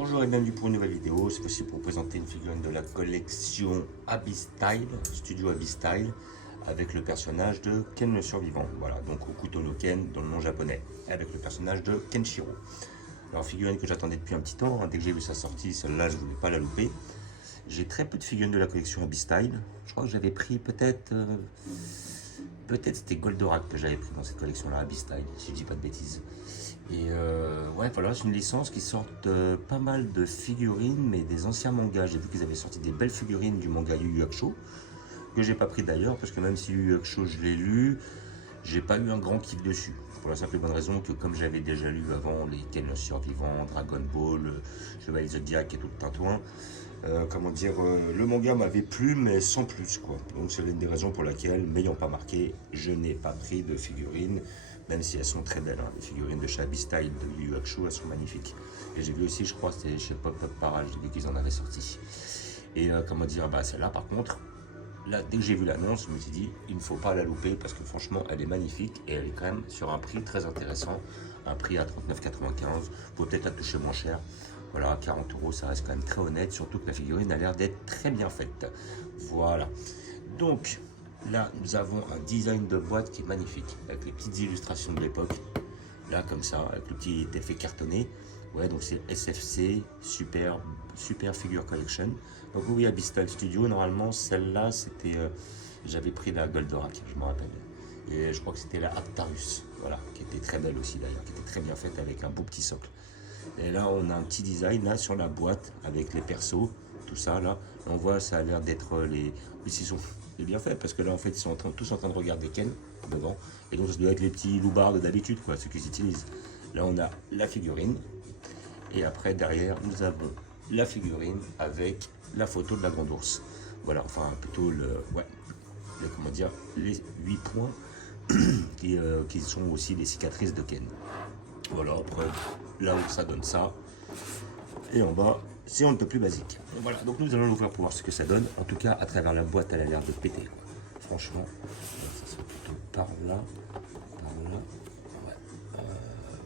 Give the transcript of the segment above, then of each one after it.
Bonjour et bienvenue pour une nouvelle vidéo. C'est fois-ci pour vous présenter une figurine de la collection Abyss Style, Studio Abyss Style, avec le personnage de Ken le Survivant. Voilà, donc au couteau no Ken dans le nom japonais, avec le personnage de Kenshiro. Alors, figurine que j'attendais depuis un petit temps, hein. Dès que j'ai vu sa sortie, celle-là, je ne voulais pas la louper. J'ai très peu de figurines de la collection Abyss Style. Je crois que j'avais pris peut-être c'était Goldorak que j'avais pris dans cette collection-là, Abyss Style, si je dis pas de bêtises. Et ouais, voilà, c'est une licence qui sort pas mal de figurines, mais des anciens mangas. J'ai vu qu'ils avaient sorti des belles figurines du manga Yu Yu Hakusho, que j'ai pas pris d'ailleurs, parce que même si Yu Yu Hakusho je l'ai lu, j'ai pas eu un grand kiff dessus. Pour la simple et bonne raison que comme j'avais déjà lu avant les Ken le Survivant, Dragon Ball, Chevalier Zodiac et tout le tintouin, comment dire, le manga m'avait plu, mais sans plus quoi. Donc c'est l'une des raisons pour laquelle, m'ayant pas marqué, je n'ai pas pris de figurines. Même si elles sont très belles, hein. Les figurines de chez Abyss Style de Yu Yu Hakusho, elles sont magnifiques. Et j'ai vu aussi, je crois, c'était chez Pop Up Parage, j'ai vu qu'ils en avaient sorti. Et comment dire, bah celle-là par contre, là, dès que j'ai vu l'annonce, je me suis dit, il ne faut pas la louper parce que franchement, elle est magnifique et elle est quand même sur un prix très intéressant. Un prix à 39,95, vous pouvez peut-être la toucher moins cher. Voilà, 40 €, ça reste quand même très honnête, surtout que la figurine a l'air d'être très bien faite. Voilà. Donc, là, nous avons un design de boîte qui est magnifique, avec les petites illustrations de l'époque. Là, comme ça, avec le petit effet cartonné. Ouais, donc c'est SFC, Super Figure Collection. Donc oui, Abyss Style Studio, normalement, celle-là, c'était... j'avais pris la Goldorak, je me rappelle. Et je crois que c'était la Aptarus, voilà, qui était très belle aussi d'ailleurs, qui était très bien faite avec un beau petit socle. Et là, on a un petit design là sur la boîte avec les persos, tout ça là. Et on voit, ça a l'air d'être les. Ils sont bien fait parce que là, en fait, ils sont tous en train de regarder Ken devant. Et donc, ça doit être les petits loupards de d'habitude, quoi, ceux qui s'utilisent. Là, on a la figurine. Et après, derrière, nous avons la figurine avec la photo de la grande ours. Voilà, enfin, plutôt comment dire, les 8 points qui sont aussi les cicatrices de Ken. Voilà, après, là où ça donne ça. Et en bas, c'est un peu plus basique. Voilà, donc nous allons l'ouvrir pour voir ce que ça donne. En tout cas, à travers la boîte, elle a l'air de péter, quoi. Franchement, ça sera plutôt par là. Ouais,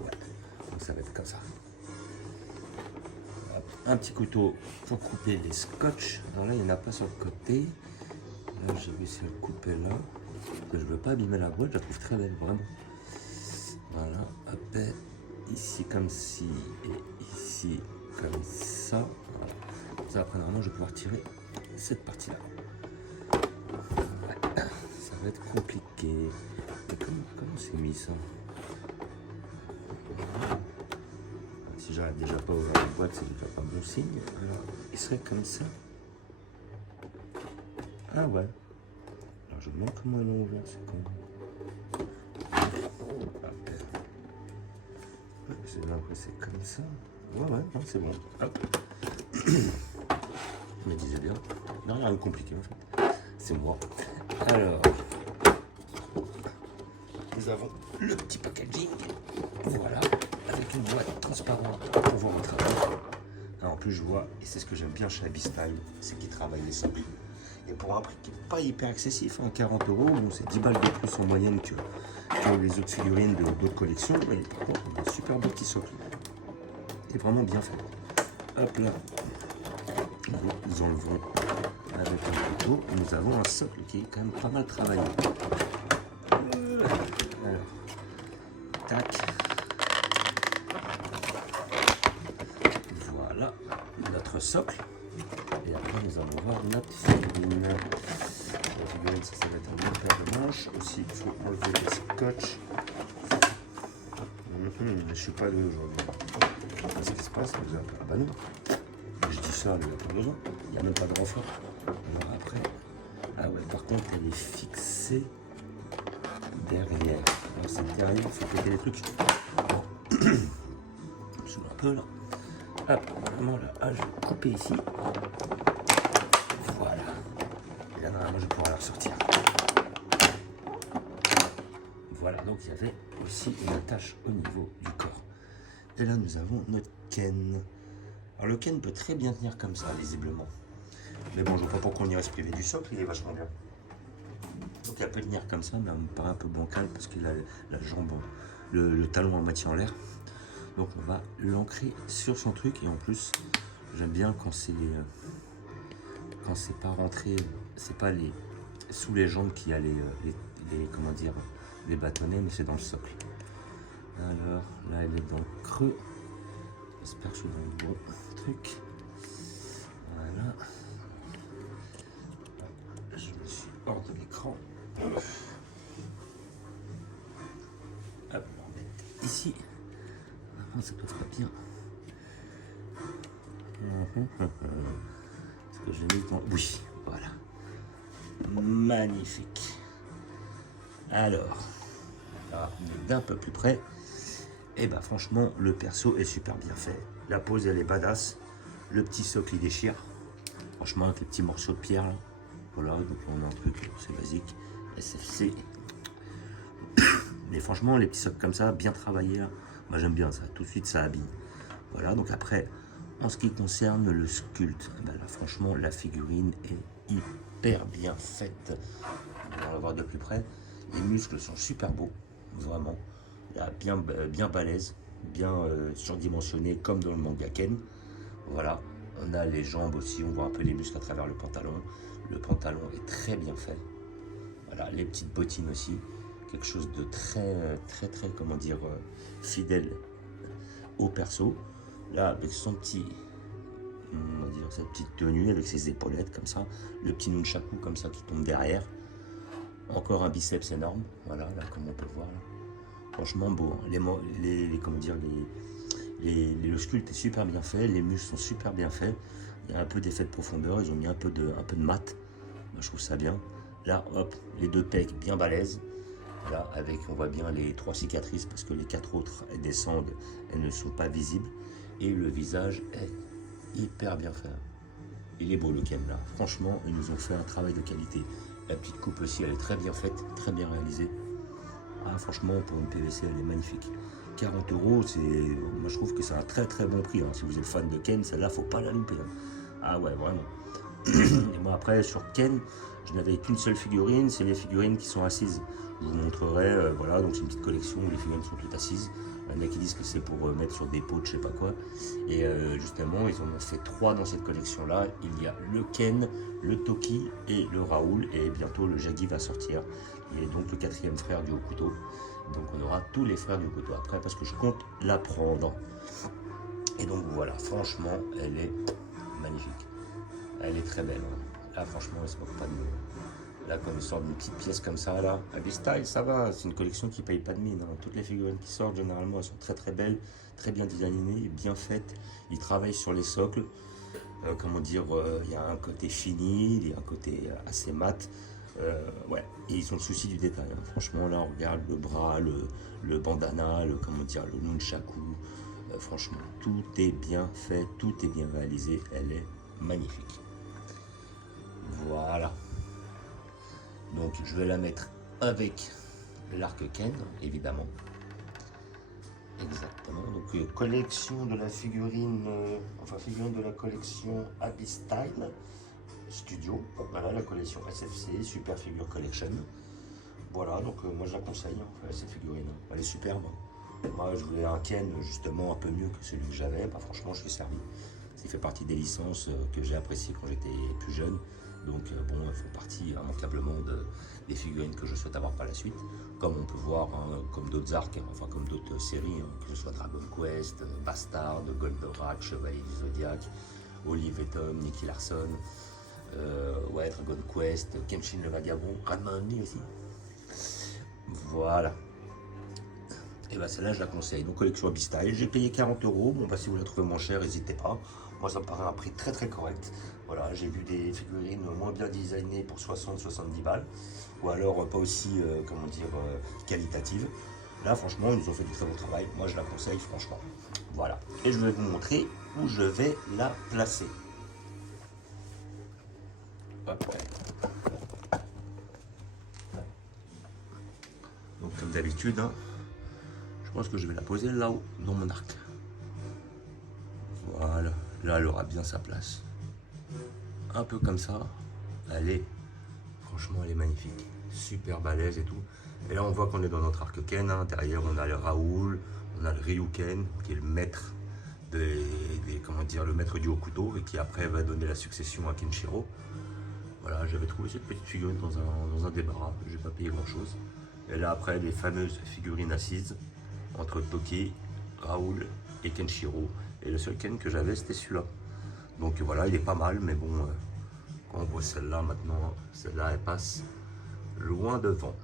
ouais. Donc ça va être comme ça. Hop, un petit couteau pour couper les scotch. Alors là, il n'y en a pas sur le côté. Là, j'ai vu si le couper là. Que je ne veux pas abîmer la boîte, je la trouve très belle, vraiment. Voilà, hop, ici comme ci et ici comme ça. Voilà. Ça, après, normalement, je vais pouvoir tirer cette partie-là. Ouais. Ça va être compliqué. Comment c'est mis ça? Si j'arrive déjà pas à ouvrir la boîte, c'est déjà pas bon signe. Alors, il serait comme ça. Ah ouais. Alors, je me demande comment ils l'ont ouvert. C'est comme... Après c'est comme ça. Ouais, non, c'est bon. Hop. Je me disais bien. Non, rien de compliqué en fait. C'est moi. Alors, nous avons le petit packaging. Voilà. Avec une boîte transparente pour voir votre travail. En plus, je vois, et c'est ce que j'aime bien chez Abyss Style, c'est qu'ils travaillent les socles. Et pour un prix qui n'est pas hyper excessif, hein, 40 €, bon, c'est 10 balles de plus en moyenne que les autres figurines de d'autres collections. Mais par contre, on a un super beau petit socle. Il est vraiment bien fait. Hop là. Nous enlevons avec un couteau. Nous avons un socle qui est quand même pas mal travaillé. Alors, tac. Voilà notre socle. Et après, nous allons voir notre figurine. La figurine, ça va être un bon paire de manches. Aussi, il faut enlever les scotch. Je ne suis pas doué aujourd'hui. Qu'est-ce qui se passe? Ah bah non. Je dis ça, il n'y a pas besoin. Il n'y a même pas de renfort. Alors après. Ah ouais, par contre, elle est fixée derrière. Alors c'est derrière, il faut péter les trucs. Bon. Je suis un peu là. Hop, vraiment là. Ah, je vais couper ici. Voilà. Et là, normalement, je vais pouvoir la ressortir. Voilà, donc il y avait aussi une attache au niveau du corps. Et là, nous avons notre Ken. Alors, le Ken peut très bien tenir comme ça, visiblement. Mais bon, je vois pas pourquoi on irait se priver du socle, il est vachement bien. Donc, elle peut tenir comme ça, mais elle me paraît un peu bancale parce qu'il a la jambe, le talon à moitié en l'air. Donc on va l'ancrer sur son truc. Et en plus, j'aime bien quand c'est pas rentré, c'est pas sous les jambes qu'il y a comment dire, les bâtonnets, mais c'est dans le socle. Alors là, elle est dans le creux. J'espère que je suis dans le bon truc. Voilà. Je me suis hors de l'écran. Hop, on va mettre ici. Ça doit être bien. Est-ce que j'ai mis dans... Oui, voilà. Magnifique. Alors, là, d'un peu plus près. Et bah franchement, le perso est super bien fait. La pose, elle est badass. Le petit socle, il déchire. Franchement, avec les petits morceaux de pierre, là. Voilà, donc on a un truc, c'est basique. SFC. Mais franchement, les petits socles comme ça, bien travaillés, là, moi j'aime bien ça. Tout de suite, ça habille. Voilà, donc après, en ce qui concerne le sculpte, ben là, franchement, la figurine est hyper bien faite. On va la voir de plus près. Les muscles sont super beaux, vraiment. Là, bien balèze, bien surdimensionné, comme dans le manga Ken. Voilà, on a les jambes aussi, on voit un peu les muscles à travers le pantalon. Le pantalon est très bien fait. Voilà, les petites bottines aussi. Quelque chose de très, comment dire, fidèle au perso. Là, avec son petit, on va dire, cette petite tenue, avec ses épaulettes comme ça. Le petit nunchaku comme ça qui tombe derrière. Encore un biceps énorme. Voilà, là, comme on peut voir. Là. Franchement beau. Hein. Comment dire, le sculpte est super bien fait. Les muscles sont super bien faits. Il y a un peu d'effet de profondeur. Ils ont mis un peu de mat. Moi, je trouve ça bien. Là, hop, les deux pecs bien balèzes. Là, avec, on voit bien les 3 cicatrices parce que les 4 autres, elles descendent, elles ne sont pas visibles. Et le visage est hyper bien fait. Il est beau le Ken là. Franchement, ils nous ont fait un travail de qualité. La petite coupe aussi, elle est très bien faite, très bien réalisée. Ah, franchement, pour une PVC, elle est magnifique. 40 €, moi je trouve que c'est un très bon prix. Hein. Si vous êtes fan de Ken, celle-là, faut pas la louper. Hein. Ah ouais, vraiment. Et moi après, sur Ken, je n'avais qu'une seule figurine, c'est les figurines qui sont assises. Je vous montrerai, voilà, donc c'est une petite collection où les figurines sont toutes assises. Il y en a qui disent que c'est pour mettre sur des pots de je sais pas quoi. Et justement, ils en ont fait 3 dans cette collection-là. Il y a le Ken, le Toki et le Raoul. Et bientôt, le Jaggi va sortir. Il est donc le 4e frère du Hokuto. Donc on aura tous les frères du Hokuto après parce que je compte la prendre. Et donc voilà, franchement, elle est magnifique. Elle est très belle. Hein. Là, franchement, elle se moque pas de nous. Là, quand ils sortent une petite pièce comme ça, là, Abistyle, ça va. C'est une collection qui paye pas de mine. Hein. Toutes les figurines qui sortent, généralement, elles sont très belles, très bien designées, bien faites. Ils travaillent sur les socles. Comment dire, il y a un côté fini, il y a un côté assez mat. Ouais, et ils ont le souci du détail. Hein. Franchement, là, on regarde le bras, le bandana, comment dire, le nunchaku. Franchement, tout est bien fait, tout est bien réalisé. Elle est magnifique. Voilà. Donc, je vais la mettre avec l'arc Ken, évidemment. Exactement. Donc, collection de la figurine, figurine de la collection Abistyle Studio. Voilà, la collection SFC, Super Figure Collection. Voilà, donc moi je la conseille, hein, cette figurine. Elle est superbe. Moi, je voulais un Ken, justement, un peu mieux que celui que j'avais. Bah, franchement, je suis servi. Ça fait partie des licences que j'ai appréciées quand j'étais plus jeune. Donc, bon, elles font partie immanquablement des figurines que je souhaite avoir par la suite. Comme on peut voir, hein, comme d'autres arcs, hein, comme d'autres séries, hein, que ce soit Dragon Quest, Bastard, Goldorak, Chevalier du Zodiac, Olive et Tom, Nicky Larson, ouais, Dragon Quest, Kenshin le Vagabond, Ranma aussi. Voilà. Et bah celle-là, je la conseille. Donc, collection Abistyle. J'ai payé 40 €. Bon, bah, si vous la trouvez moins chère, n'hésitez pas. Moi, ça me paraît un prix très correct. Voilà, j'ai vu des figurines moins bien designées pour 60-70 balles. Ou alors pas aussi, comment dire, qualitatives. Là, franchement, ils nous ont fait du très bon travail. Moi, je la conseille, franchement. Voilà. Et je vais vous montrer où je vais la placer. Hop. Donc, comme d'habitude, hein, je pense que je vais la poser là-haut, dans mon arc. Voilà. Là, elle aura bien sa place. Un peu comme ça. Franchement, elle est magnifique. Super balèze et tout. Et là, on voit qu'on est dans notre arc Ken. Hein. Derrière, on a le Raoul, On a le Ryuken, qui est le maître comment dire, le maître du haut couteau, et qui après va donner la succession à Kenshiro. Voilà, j'avais trouvé cette petite figurine dans un débarras, j'ai pas payé grand chose. Et là après, les fameuses figurines assises entre Toki, Raoul et Kenshiro. Et le seul Ken que j'avais, c'était celui-là. Donc voilà, il est pas mal, mais bon, quand on voit celle-là maintenant, celle-là elle passe loin devant.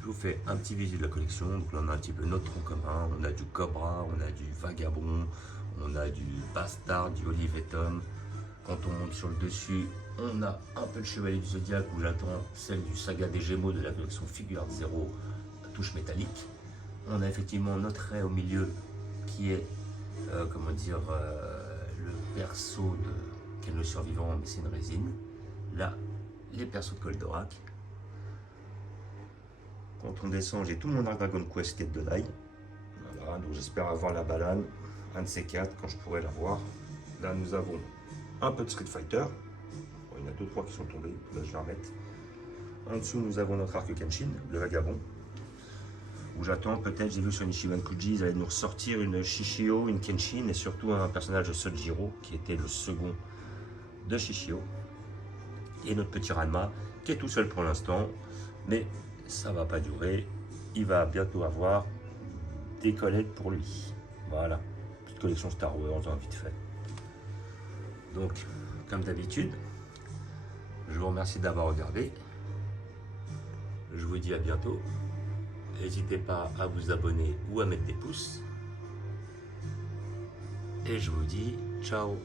Je vous fais un petit visu de la collection. Donc là on a un petit peu notre tronc commun, on a du Cobra, on a du Vagabond, on a du Bastard, du Olivetum. Quand on monte sur le dessus, on a un peu le Chevalier du Zodiaque où j'attends celle du Saga des Gémeaux de la collection Figure Art Zero touche métallique. On a effectivement notre Ray au milieu qui est comment dire le perso de Ken le Survivant, mais c'est une résine. Là, les persos de Goldorak. Quand on descend, j'ai tout mon Arc Dragon Quest quête de Dai. Voilà, donc j'espère avoir la banane, un de ces quatre quand je pourrai l'avoir. Là, nous avons un peu de Street Fighter. Il y en a 2-3 qui sont tombés, là je vais la remettre. En dessous, nous avons notre arc Kenshin, le Vagabond. Où j'attends peut-être, j'ai vu sur Nishiban Kuji, ils allaient nous ressortir une Shishio, une Kenshin et surtout un personnage de Sojiro qui était le second de Shishio. Et notre petit Ranma qui est tout seul pour l'instant, mais ça va pas durer. Il va bientôt avoir des collègues pour lui. Voilà, petite collection Star Wars, vite fait. Donc, comme d'habitude, je vous remercie d'avoir regardé. Je vous dis à bientôt. N'hésitez pas à vous abonner ou à mettre des pouces. Et je vous dis ciao.